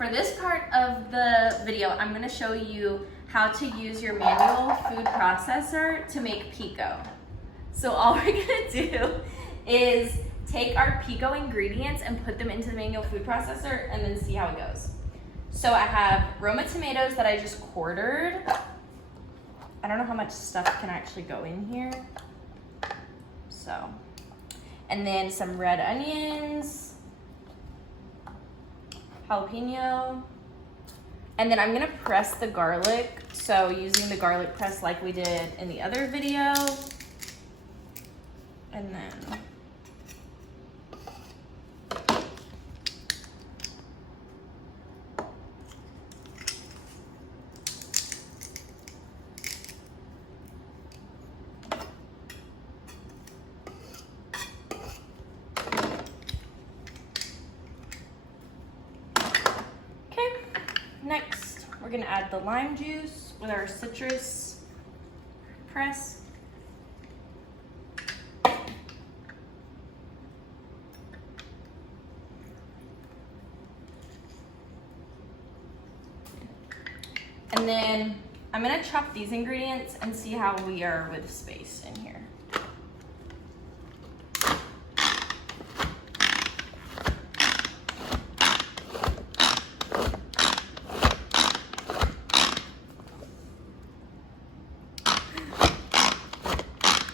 For this part of the video, I'm gonna show you how to use your manual food processor to make pico. So all we're gonna do is take our pico ingredients and put them into the manual food processor and then see how it goes. So I have Roma tomatoes that I just quartered. I don't know how much stuff can actually go in here. So, and then some red onions, jalapeno, and then I'm gonna press the garlic. So using the garlic press like we did in the other video. And then next, we're gonna add the lime juice with our citrus press. And then I'm gonna chop these ingredients and see how we are with space in here.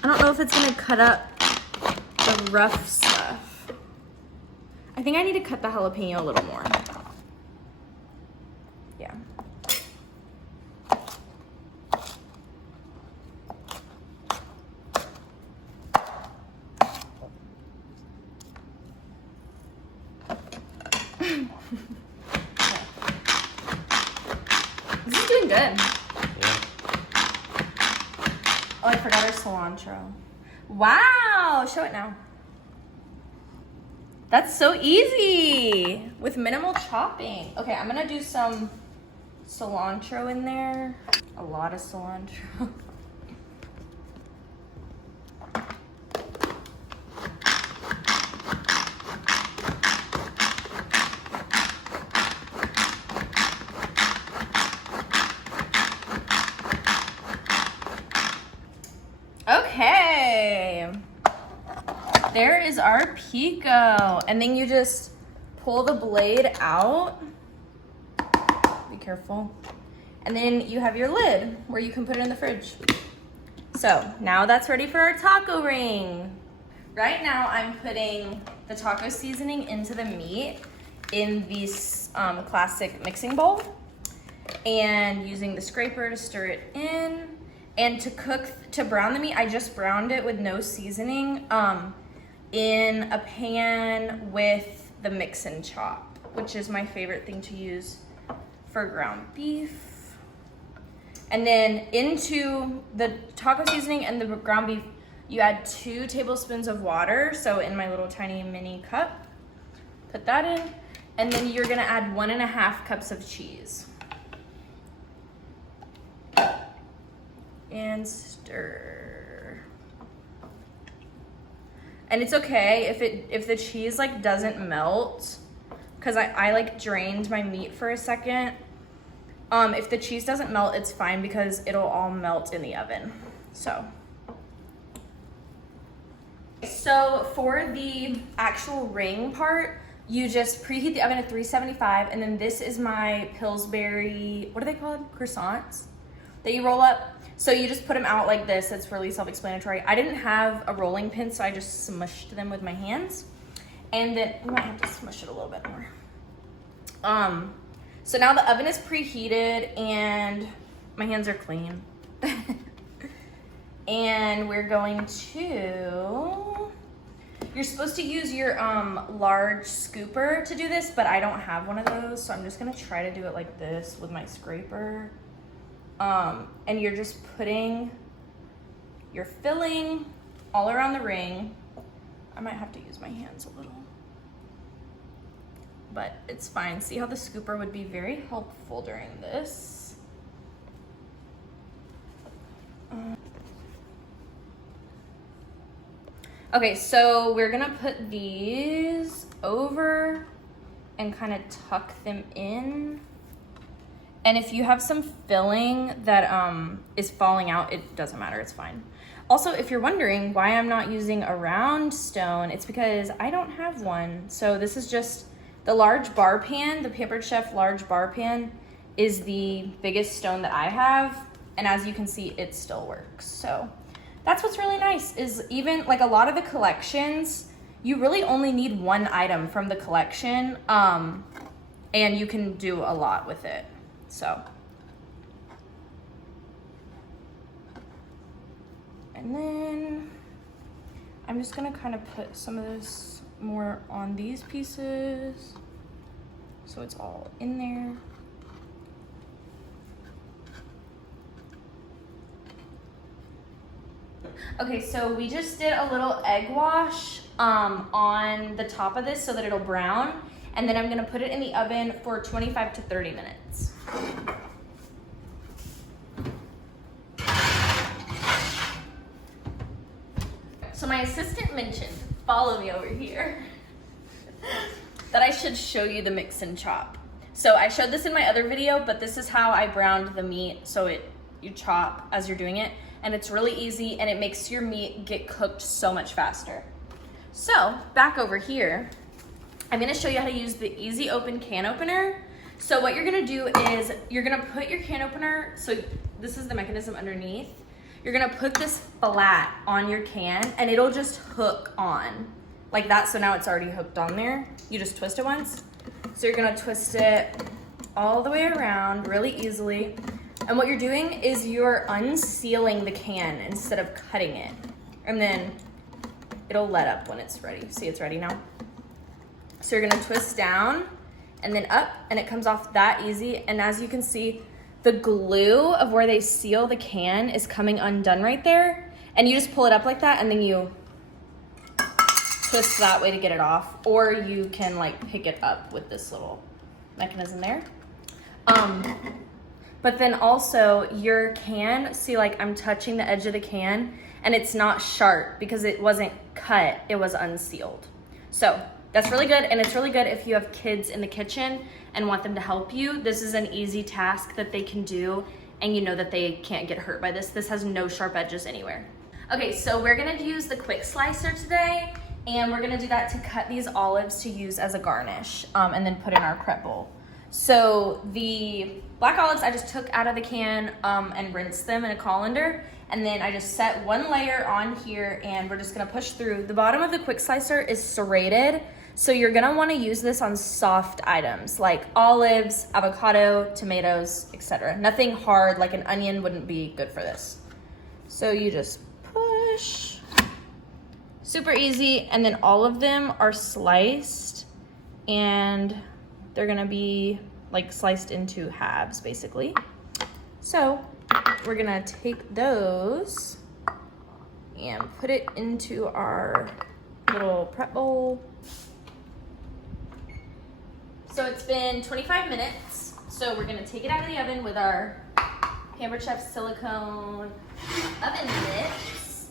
I don't know if it's gonna cut up the rough stuff. I think I need to cut the jalapeno a little more. Yeah. This is doing good. Oh, I forgot our cilantro. Wow, show it now. That's so easy with minimal chopping. Okay, I'm gonna do some cilantro in there. A lot of cilantro. Okay, there is our pico. And then you just pull the blade out. Be careful. And then you have your lid where you can put it in the fridge. So now that's ready for our taco ring. Right now I'm putting the taco seasoning into the meat in this classic mixing bowl and using the scraper to stir it in. And to brown the meat, I just browned it with no seasoning in a pan with the mix and chop, which is my favorite thing to use for ground beef. And then into the taco seasoning and the ground beef, you add 2 tablespoons of water. So in my little tiny mini cup, put that in. And then you're gonna add 1.5 cups of cheese. And stir. And it's okay if the cheese like doesn't melt, because I like drained my meat for a second. If the cheese doesn't melt, it's fine because it'll all melt in the oven. So for the actual ring part, you just preheat the oven at 375, and then this is my Pillsbury, what are they called? Croissants that you roll up. So you just put them out like this. It's really self-explanatory. I didn't have a rolling pin, so I just smushed them with my hands. And then I might have to smush it a little bit more. So now the oven is preheated and my hands are clean. And we're going to, you're supposed to use your large scooper to do this, but I don't have one of those. So I'm just gonna try to do it like this with my scraper. And you're just putting your filling all around the ring. I might have to use my hands a little, but it's fine. See how the scooper would be very helpful during this. Okay, so we're gonna put these over and kind of tuck them in. And if you have some filling that is falling out, it doesn't matter, it's fine. Also, if you're wondering why I'm not using a round stone, it's because I don't have one. So this is just the large bar pan, the Pampered Chef large bar pan is the biggest stone that I have. And as you can see, it still works. So that's what's really nice is even like a lot of the collections, you really only need one item from the collection and you can do a lot with it. So, and then I'm just gonna kind of put some of this more on these pieces so it's all in there. Okay, so we just did a little egg wash on the top of this so that it'll brown. And then I'm gonna put it in the oven for 25 to 30 minutes. So my assistant mentioned, follow me over here, that I should show you the mix and chop. So I showed this in my other video, but this is how I browned the meat. So you chop as you're doing it, and it's really easy and it makes your meat get cooked so much faster. So back over here, I'm gonna show you how to use the easy open can opener. So what you're gonna do is you're gonna put your can opener, so this is the mechanism underneath. You're gonna put this flat on your can and it'll just hook on like that. So now it's already hooked on there. You just twist it once. So you're gonna twist it all the way around really easily. And what you're doing is you're unsealing the can instead of cutting it. And then it'll let up when it's ready. See, it's ready now. So you're gonna twist down and then up and it comes off that easy. And as you can see, the glue of where they seal the can is coming undone right there. And you just pull it up like that and then you twist that way to get it off. Or you can like pick it up with this little mechanism there. But then also your can, see like I'm touching the edge of the can and it's not sharp because it wasn't cut, it was unsealed. So that's really good, and it's really good if you have kids in the kitchen and want them to help you. This is an easy task that they can do, and you know that they can't get hurt by this. This has no sharp edges anywhere. Okay, so we're gonna use the quick slicer today, and we're gonna do that to cut these olives to use as a garnish, and then put in our prep bowl. So the black olives I just took out of the can and rinsed them in a colander, and then I just set one layer on here, and we're just gonna push through. The bottom of the quick slicer is serrated, so you're gonna wanna use this on soft items like olives, avocado, tomatoes, etc. Nothing hard, like an onion wouldn't be good for this. So you just push, super easy, and then all of them are sliced, and they're gonna be like sliced into halves basically. So we're gonna take those and put it into our little prep bowl. So it's been 25 minutes. So we're gonna take it out of the oven with our Pampered Chef silicone oven mitts.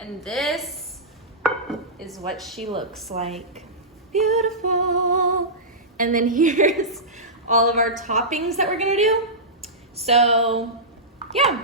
And this is what she looks like. Beautiful. And then here's all of our toppings that we're gonna do. So yeah,